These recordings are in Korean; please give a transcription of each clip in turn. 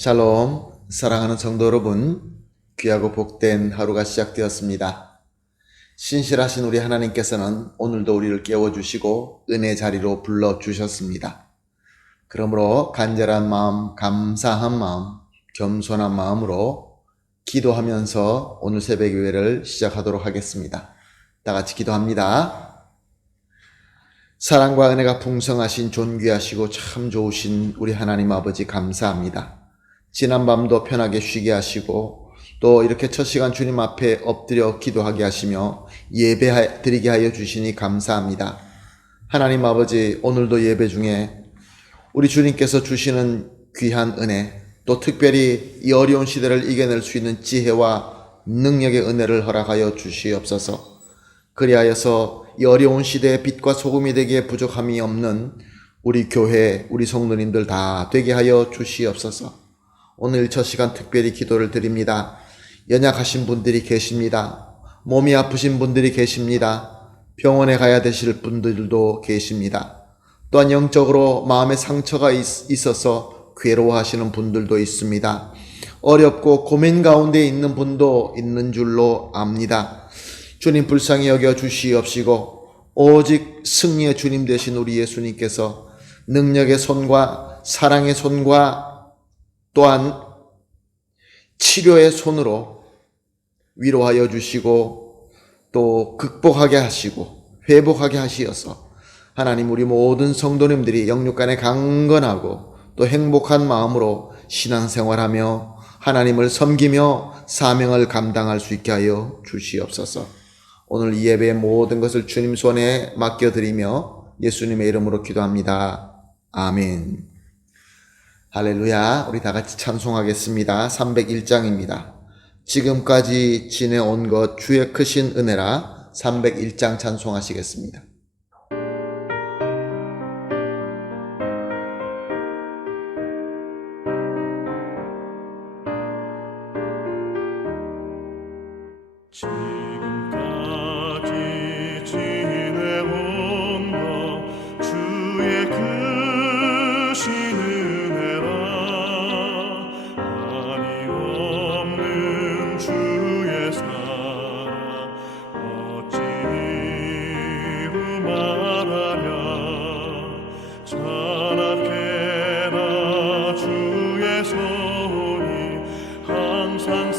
샬롬, 사랑하는 성도 여러분, 귀하고 복된 하루가 시작되었습니다. 신실하신 우리 하나님께서는 오늘도 우리를 깨워주시고 은혜 자리로 불러주셨습니다. 그러므로 간절한 마음, 감사한 마음, 겸손한 마음으로 기도하면서 오늘 새벽 예배를 시작하도록 하겠습니다. 다 같이 기도합니다. 사랑과 은혜가 풍성하신 존귀하시고 참 좋으신 우리 하나님 아버지 감사합니다. 지난 밤도 편하게 쉬게 하시고 또 이렇게 첫 시간 주님 앞에 엎드려 기도하게 하시며 예배 드리게 하여 주시니 감사합니다. 하나님 아버지, 오늘도 예배 중에 우리 주님께서 주시는 귀한 은혜, 또 특별히 이 어려운 시대를 이겨낼 수 있는 지혜와 능력의 은혜를 허락하여 주시옵소서. 그리하여서 이 어려운 시대의 빛과 소금이 되기에 부족함이 없는 우리 교회, 우리 성도님들 다 되게 하여 주시옵소서. 오늘 첫 시간 특별히 기도를 드립니다. 연약하신 분들이 계십니다. 몸이 아프신 분들이 계십니다. 병원에 가야 되실 분들도 계십니다. 또한 영적으로 마음의 상처가 있어서 괴로워하시는 분들도 있습니다. 어렵고 고민 가운데 있는 분도 있는 줄로 압니다. 주님 불쌍히 여겨 주시옵시고 오직 승리의 주님 되신 우리 예수님께서 능력의 손과 사랑의 손과 또한 치료의 손으로 위로하여 주시고 또 극복하게 하시고 회복하게 하시어서 하나님 우리 모든 성도님들이 영육간에 강건하고 또 행복한 마음으로 신앙생활하며 하나님을 섬기며 사명을 감당할 수 있게 하여 주시옵소서. 오늘 이 예배의 모든 것을 주님 손에 맡겨드리며 예수님의 이름으로 기도합니다. 아멘. 할렐루야. 우리 다 같이 찬송하겠습니다. 301장입니다. 지금까지 지내온 것 주의 크신 은혜라. 301장 찬송하시겠습니다. 지금까지 지내온 것 주의 크신 은혜라. 한이 없는 주의 사랑 어찌 이루 말하랴. 찬악해나 주의 손이 항상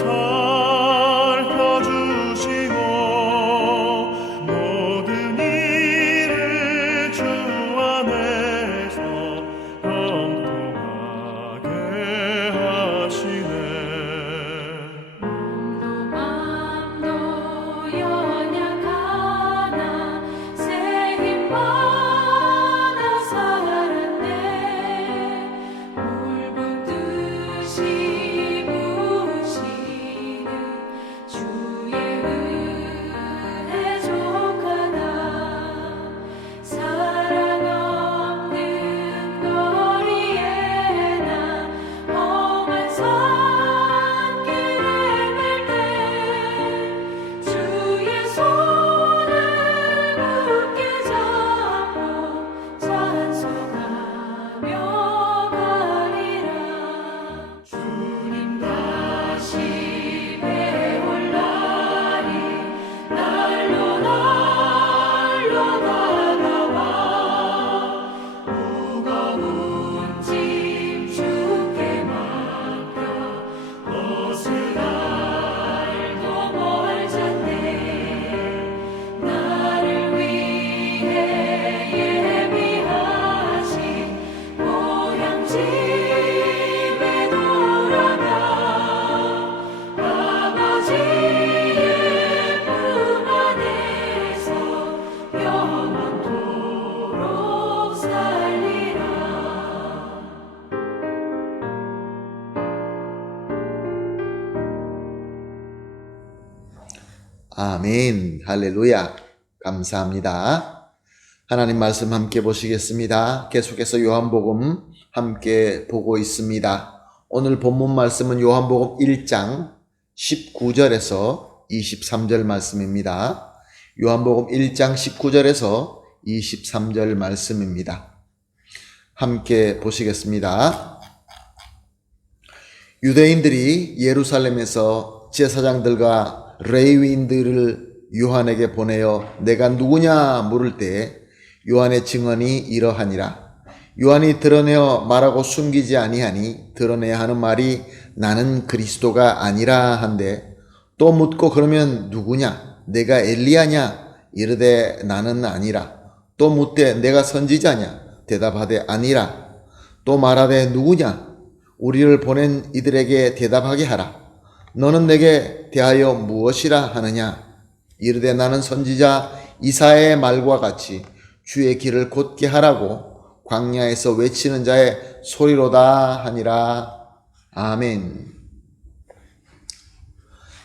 아멘. 할렐루야. 감사합니다. 하나님 말씀 함께 보시겠습니다. 계속해서 요한복음 함께 보고 있습니다. 오늘 본문 말씀은 요한복음 1장 19절에서 23절 말씀입니다. 요한복음 1장 19절에서 23절 말씀입니다. 함께 보시겠습니다. 유대인들이 예루살렘에서 제사장들과 레위인들을 요한에게 보내어 내가 누구냐 물을 때 요한의 증언이 이러하니라. 요한이 드러내어 말하고 숨기지 아니하니 드러내야 하는 말이 나는 그리스도가 아니라 한데, 또 묻고 그러면 누구냐? 내가 엘리야냐? 이르되 나는 아니라. 또 묻되 내가 선지자냐? 대답하되 아니라. 또 말하되 누구냐? 우리를 보낸 이들에게 대답하게 하라. 너는 내게 대하여 무엇이라 하느냐? 이르되 나는 선지자 이사야의 말과 같이 주의 길을 곧게 하라고 광야에서 외치는 자의 소리로다 하니라. 아멘.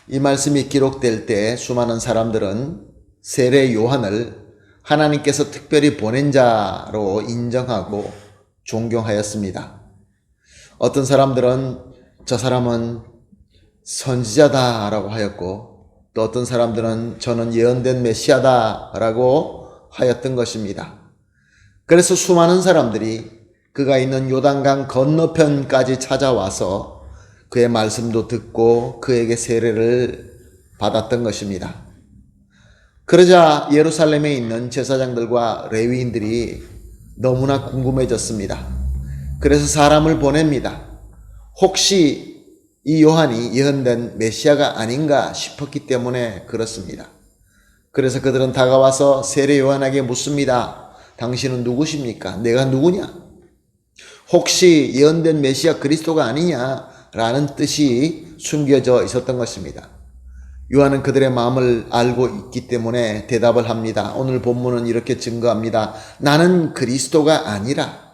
이 말씀이 기록될 때 수많은 사람들은 세례 요한을 하나님께서 특별히 보낸 자로 인정하고 존경하였습니다. 어떤 사람들은 저 사람은 선지자다라고 하였고, 또 어떤 사람들은 저는 예언된 메시아다라고 하였던 것입니다. 그래서 수많은 사람들이 그가 있는 요단강 건너편까지 찾아와서 그의 말씀도 듣고 그에게 세례를 받았던 것입니다. 그러자 예루살렘에 있는 제사장들과 레위인들이 너무나 궁금해졌습니다. 그래서 사람을 보냅니다. 혹시 이 요한이 예언된 메시아가 아닌가 싶었기 때문에 그렇습니다. 그래서 그들은 다가와서 세례 요한에게 묻습니다. 당신은 누구십니까? 내가 누구냐? 혹시 예언된 메시아 그리스도가 아니냐? 라는 뜻이 숨겨져 있었던 것입니다. 요한은 그들의 마음을 알고 있기 때문에 대답을 합니다. 오늘 본문은 이렇게 증거합니다. 나는 그리스도가 아니라.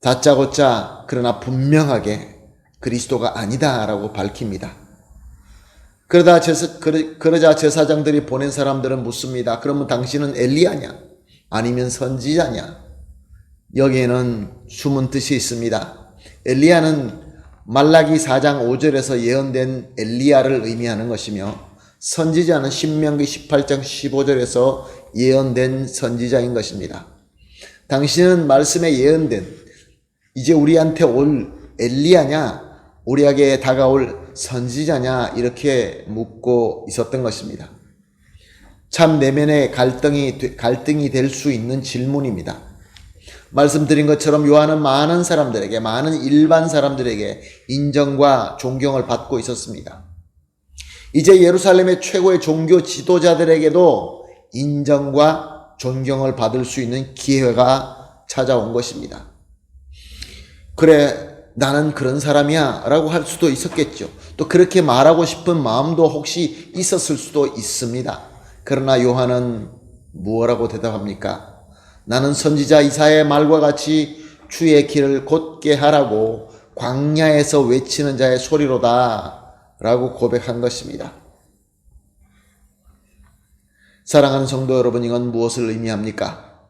다짜고짜 그러나 분명하게 그리스도가 아니다라고 밝힙니다. 그러자 제사장들이 보낸 사람들은 묻습니다. 그러면 당신은 엘리야냐? 아니면 선지자냐? 여기에는 숨은 뜻이 있습니다. 엘리야는 말라기 4장 5절에서 예언된 엘리야를 의미하는 것이며, 선지자는 신명기 18장 15절에서 예언된 선지자인 것입니다. 당신은 말씀에 예언된 이제 우리한테 올 엘리야냐? 우리에게 다가올 선지자냐? 이렇게 묻고 있었던 것입니다. 참 내면의 갈등이 될 수 있는 질문입니다. 말씀드린 것처럼 요한은 많은 사람들에게, 많은 일반 사람들에게 인정과 존경을 받고 있었습니다. 이제 예루살렘의 최고의 종교 지도자들에게도 인정과 존경을 받을 수 있는 기회가 찾아온 것입니다. 그래, 나는 그런 사람이야 라고 할 수도 있었겠죠. 또 그렇게 말하고 싶은 마음도 혹시 있었을 수도 있습니다. 그러나 요한은 무엇라고 대답합니까? 나는 선지자 이사야의 말과 같이 주의 길을 곧게 하라고 광야에서 외치는 자의 소리로다 라고 고백한 것입니다. 사랑하는 성도 여러분, 이건 무엇을 의미합니까?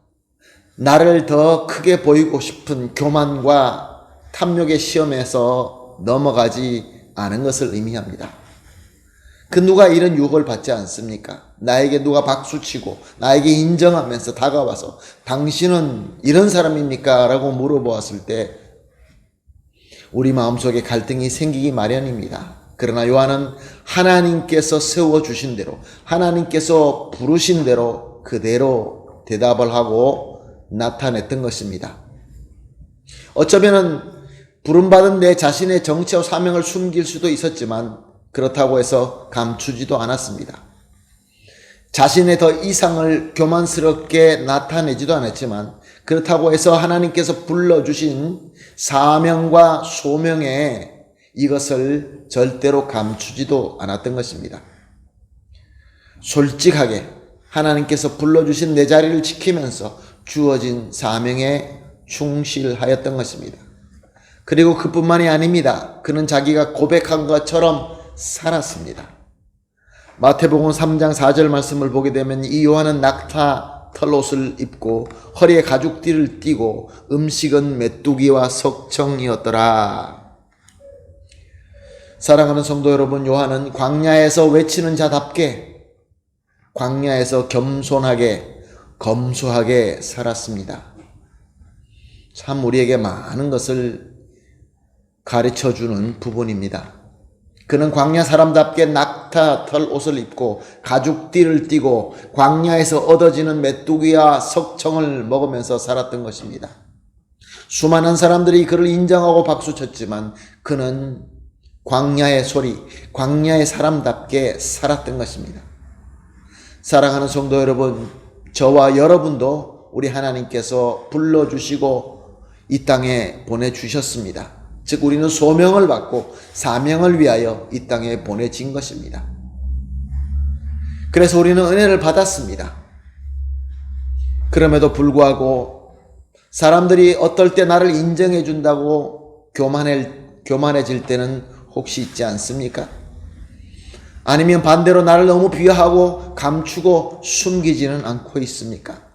나를 더 크게 보이고 싶은 교만과 탐욕의 시험에서 넘어가지 않은 것을 의미합니다. 그 누가 이런 유혹을 받지 않습니까? 나에게 누가 박수치고 나에게 인정하면서 다가와서 당신은 이런 사람입니까? 라고 물어보았을 때 우리 마음속에 갈등이 생기기 마련입니다. 그러나 요한은 하나님께서 세워주신 대로, 하나님께서 부르신 대로 그대로 대답을 하고 나타냈던 것입니다. 어쩌면 부름받은 내 자신의 정체와 사명을 숨길 수도 있었지만 그렇다고 해서 감추지도 않았습니다. 자신의 더 이상을 교만스럽게 나타내지도 않았지만 그렇다고 해서 하나님께서 불러주신 사명과 소명에 이것을 절대로 감추지도 않았던 것입니다. 솔직하게 하나님께서 불러주신 내 자리를 지키면서 주어진 사명에 충실하였던 것입니다. 그리고 그뿐만이 아닙니다. 그는 자기가 고백한 것처럼 살았습니다. 마태복음 3장 4절 말씀을 보게 되면 이 요한은 낙타 털옷을 입고 허리에 가죽띠를 띠고 음식은 메뚜기와 석청이었더라. 사랑하는 성도 여러분, 요한은 광야에서 외치는 자답게 광야에서 겸손하게 검소하게 살았습니다. 참 우리에게 많은 것을 가르쳐 주는 부분입니다. 그는 광야 사람답게 낙타 털 옷을 입고 가죽띠를 띠고 광야에서 얻어지는 메뚜기와 석청을 먹으면서 살았던 것입니다. 수많은 사람들이 그를 인정하고 박수쳤지만 그는 광야의 소리, 광야의 사람답게 살았던 것입니다. 사랑하는 성도 여러분, 저와 여러분도 우리 하나님께서 불러주시고 이 땅에 보내주셨습니다. 즉 우리는 소명을 받고 사명을 위하여 이 땅에 보내진 것입니다. 그래서 우리는 은혜를 받았습니다. 그럼에도 불구하고 사람들이 어떨 때 나를 인정해 준다고 교만해질 때는 혹시 있지 않습니까? 아니면 반대로 나를 너무 비하하고 감추고 숨기지는 않고 있습니까?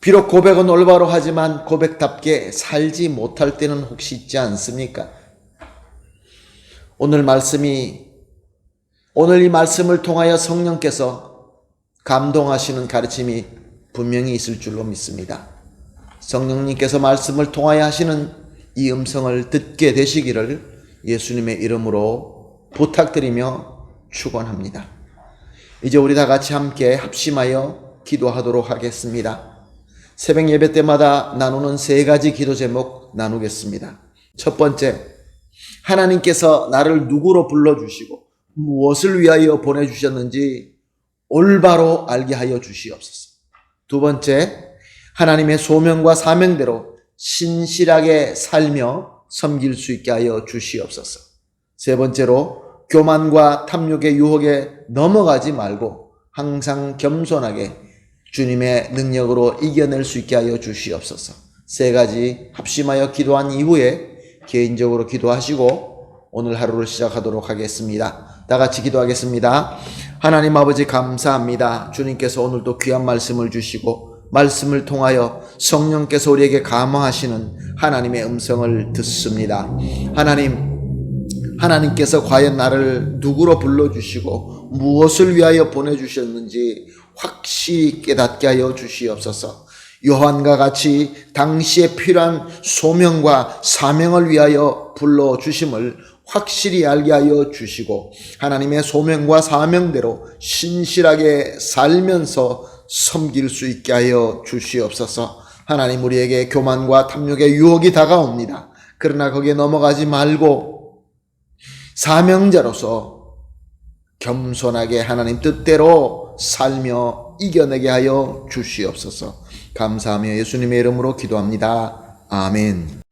비록 고백은 올바로 하지만 고백답게 살지 못할 때는 혹시 있지 않습니까? 오늘 이 말씀을 통하여 성령께서 감동하시는 가르침이 분명히 있을 줄로 믿습니다. 성령님께서 말씀을 통하여 하시는 이 음성을 듣게 되시기를 예수님의 이름으로 부탁드리며 축원합니다. 이제 우리 다 같이 함께 합심하여 기도하도록 하겠습니다. 새벽 예배 때마다 나누는 3가지 기도 제목 나누겠습니다. 첫 번째, 하나님께서 나를 누구로 불러주시고 무엇을 위하여 보내주셨는지 올바로 알게 하여 주시옵소서. 두 번째, 하나님의 소명과 사명대로 신실하게 살며 섬길 수 있게 하여 주시옵소서. 세 번째로, 교만과 탐욕의 유혹에 넘어가지 말고 항상 겸손하게 주님의 능력으로 이겨낼 수 있게 하여 주시옵소서. 3가지 합심하여 기도한 이후에 개인적으로 기도하시고 오늘 하루를 시작하도록 하겠습니다. 다 같이 기도하겠습니다. 하나님 아버지 감사합니다. 주님께서 오늘도 귀한 말씀을 주시고 말씀을 통하여 성령께서 우리에게 감화하시는 하나님의 음성을 듣습니다. 하나님께서 과연 나를 누구로 불러주시고 무엇을 위하여 보내주셨는지 확실히 깨닫게 하여 주시옵소서. 요한과 같이 당시에 필요한 소명과 사명을 위하여 불러주심을 확실히 알게 하여 주시고 하나님의 소명과 사명대로 신실하게 살면서 섬길 수 있게 하여 주시옵소서. 하나님, 우리에게 교만과 탐욕의 유혹이 다가옵니다. 그러나 거기에 넘어가지 말고 사명자로서 겸손하게 하나님 뜻대로 살며 이겨내게 하여 주시옵소서. 감사하며 예수님의 이름으로 기도합니다. 아멘.